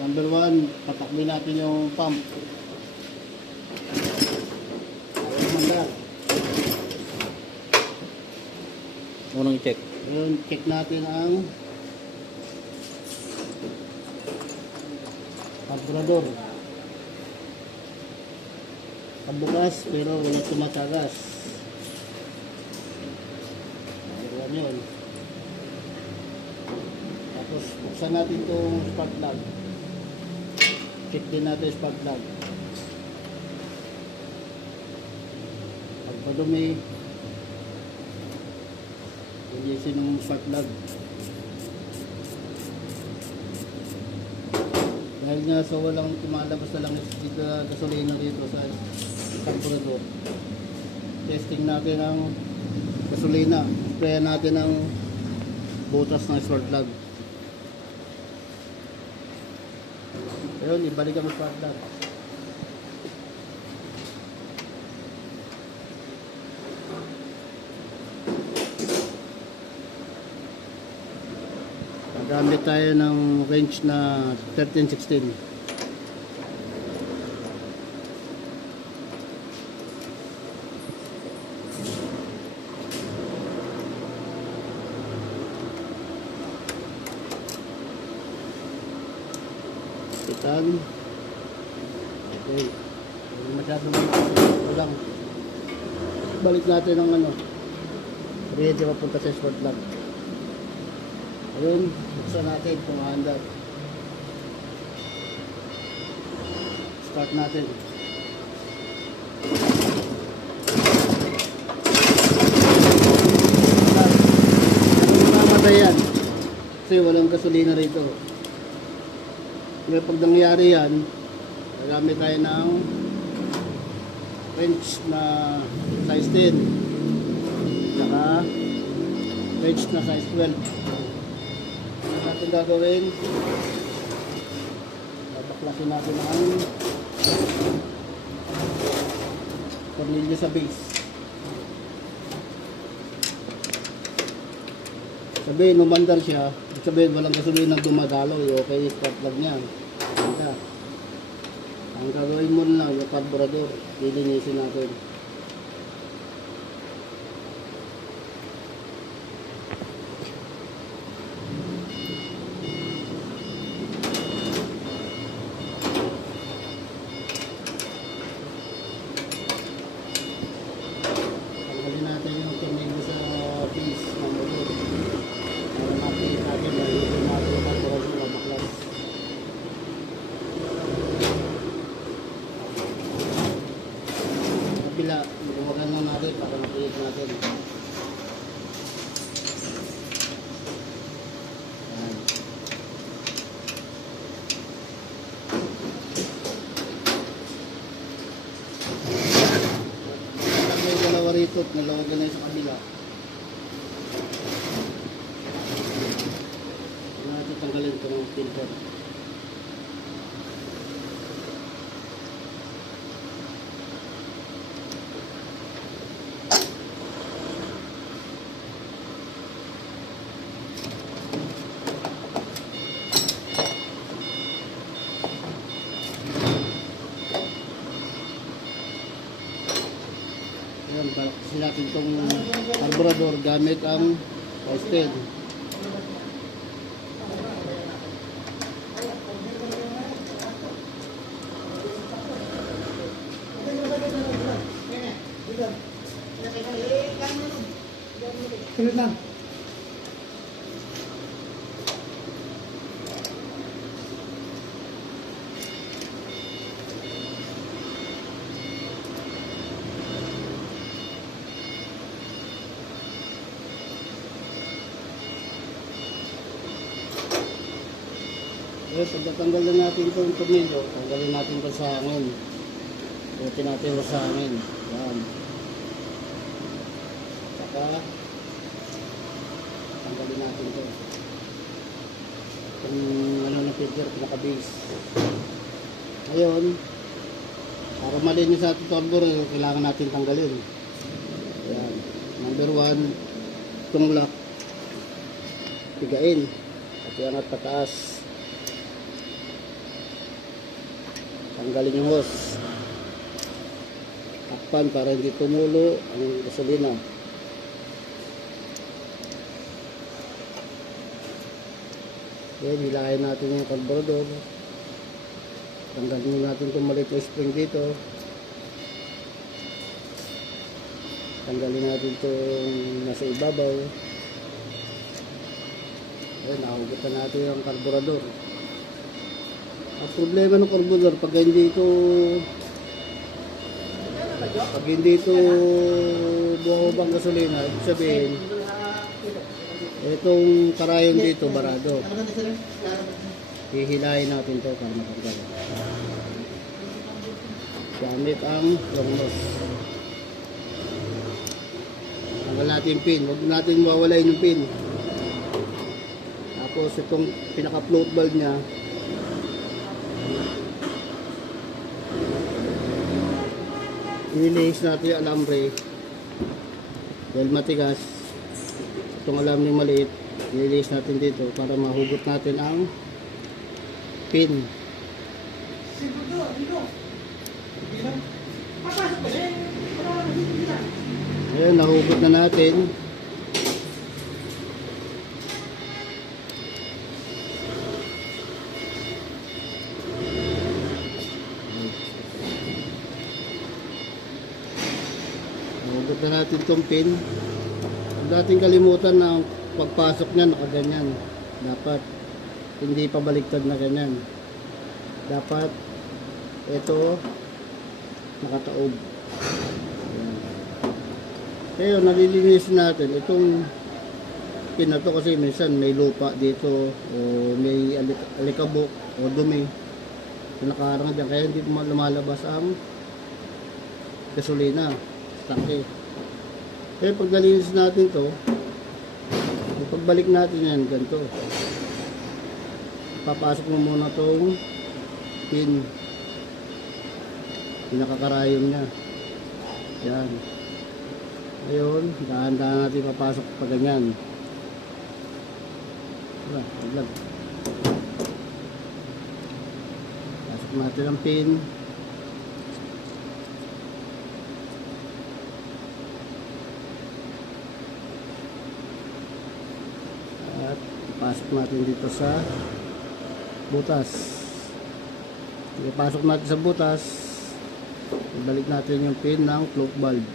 Number 1, patakbo natin yung pump. Ayun, mandar. Unang check. Ayun, check natin ang carburetor. Kabukas pero wala tumatagas. Ayun yun. Tapos buksan natin itong spark plug. Check din natin spark plug. Pag padumi, linisin ng spark plug. Dahil nga sa walang tumalabas na lang dito gasolina dito sa carburetor. Testing natin ang gasolina. Sprayan natin ang butas ng spark plug. Ayun, ibalik ang spark plug. Gamit tayo ng wrench na 1316. Pitan. Okay. Hindi masyadong walang. Balik natin ang ano. Ready papunta sa spark plug. Ayun, buksan natin kung handa. Start natin. Anong mamatay yan? Kasi walang gasolina rito. Kaya pag nangyari yan, gagamit tayo ng wrench na size 10 saka wrench na size 12. Natin gagawin, babaklasin natin ang tornilyo sa base. Sabihin, umandar siya, sabihin walang gasolina dumadalaw, okay, spark plug niya. Ganda. Ang gagawin mo lang yung carburetor, lilinisin natin. Tanggalin natin yung tornilyo sa base ng motor. Para natin natin dahil yung natin yung carburetor na baklas. Kabila, magagan na natin para napilit natin. Yan. May dalawa rito at dalawa ganun sa kabila. Natin tanggalin ito ng filter. Ayan, balakasin natin itong carburetor gamit ang hosted. Tuloy na. Yes, pagkatanggal na natin itong tornilyo, tanggalin natin ito sa hangin. Putin natin ito sa hangin. Yan. Saka, tanggalin natin ito. Itong ano na filter, pinaka-base. Ngayon, para malinis natin ito carburetor, kailangan natin tanggalin. Yan. Number 1, itong lock. Pigain. At iangat pataas. Tanggalin yung hose. Takpan para hindi tumulo ang gasolina. Then, hilahin natin yung carburetor. Tanggalin natin itong maliit na spring dito. Tanggalin natin itong nasa ibabaw. Ayan, nahugot na natin yung carburetor. Ang problema ng carburetor, pag hindi ito buwabang gasolina, ibig sabihin, itong karayon dito, barado. Hihilahin natin ito para matanggal. Gamit ang long nose. Tanggal natin yung pin. Huwag natin mawawalain yung pin. Tapos itong pinaka-float valve niya, ilihis natin yung alambre. Dahil matigas, itong alam ni maliit, nililihis natin dito para mahugot natin ang pin. Ayan, nahugot na natin. Nahugot na natin itong pin. Dating kalimutan na pagpasok niya nakaganyan. Dapat hindi pa baliktad na ganyan. Dapat ito nakataob. Kaya nalilinis natin itong pin na to kasi minsan may lupa dito o may alikabok o dumi na nakaharang dyan. Kaya hindi lumalabas ang gasolina sa tangke. Kaya pag nalinis natin to, pagbalik natin yan, ganito. Papasok mo muna tong pin. Pinakakarayon niya. Yan. Ngayon, dahan-dahan natin papasok pa ganyan. Wala, wala. Pasok natin ang pin. At ipasok natin dito sa butas. Ipasok natin sa butas, ibalik natin yung pin ng float valve.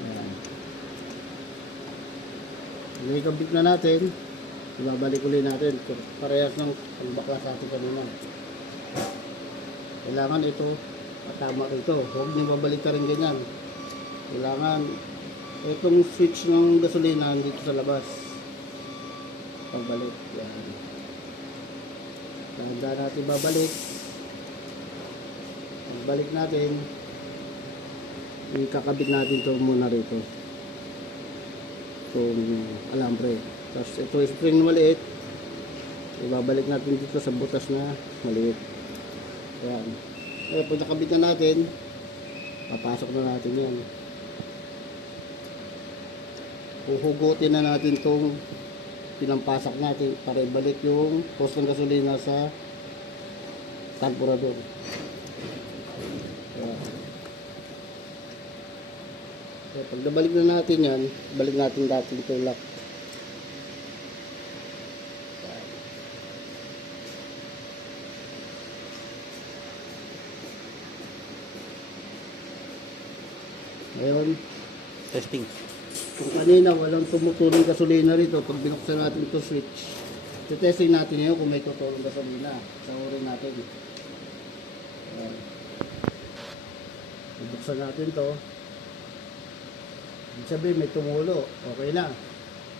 Ayan. Ikabit na natin, ibabalik ulit natin. Parehas ng pagbakla sa atin kanina. Kailangan ito matama rito. Huwag nyo babalik ka rin ganyan. Kailangan itong switch ng gasolina dito sa labas. Pagbalik. Yan. Tanda natin babalik. Pagbalik natin, ikakabit natin ito muna rito. Itong alambre. Tapos ito spring na maliit. Ibabalik natin dito sa butas na maliit. Yan. Kaya pag nakabit na natin, papasok na natin yan. Uhugutin na natin itong pinampasak natin para ibalik yung hose ng gasolina sa carburetor. So, pag nabalik na natin yan, balik natin dati itong lock. Ngayon, Testing. kung kanina walang tumutulong gasolina rito, pag binuksan natin ito switch, testing natin yun kung may tutulong gasolina. Sahurin natin. Ayan. Buksan natin to. Ibig sabihin may tumulo. Okay na.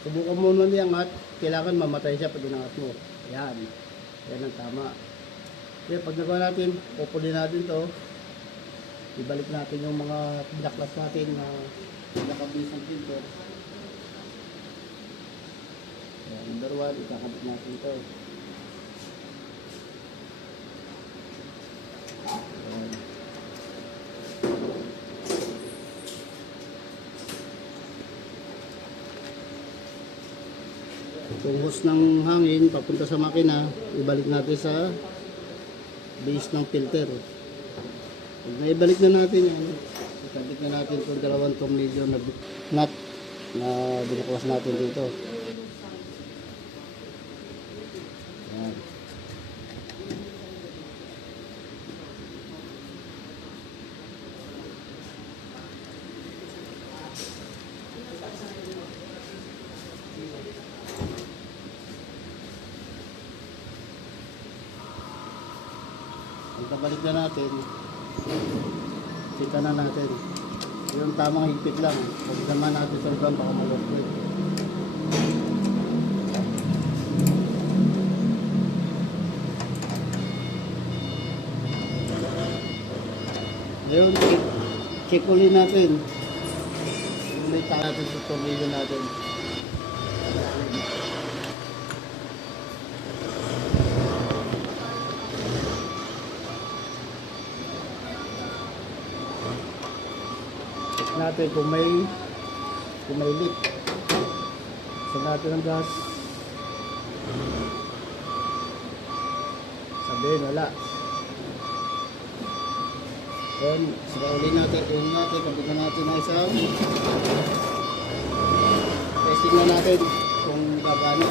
Subukan mo naman iangat. Kailangan mamatay siya pag inangat mo. Ayan. Yan ang tama. Kaya pag nagawa natin, pupulin natin to. Ibalik natin yung mga pinaklas natin na nakabis ng filter. Number 1, ikakabit natin ito. Kung hose ng hangin papunta sa makina, ibalik natin sa base ng filter. Pag naibalik na natin yan, ikabit na natin itong dalawang tornilyo na nut na binuklas natin dito. Yan. Pagkabalik na natin, kita na natin. Yung tamang higpit lang. Pag naman natin sa ugan, baka mag-operate. Ngayon, check ulit natin. Ulit natin sa tornilyo natin. Natin kung may leak sa natin ng gas, sabihin wala. Then sila uli natin kapit na natin na isang testing na natin kung gagana.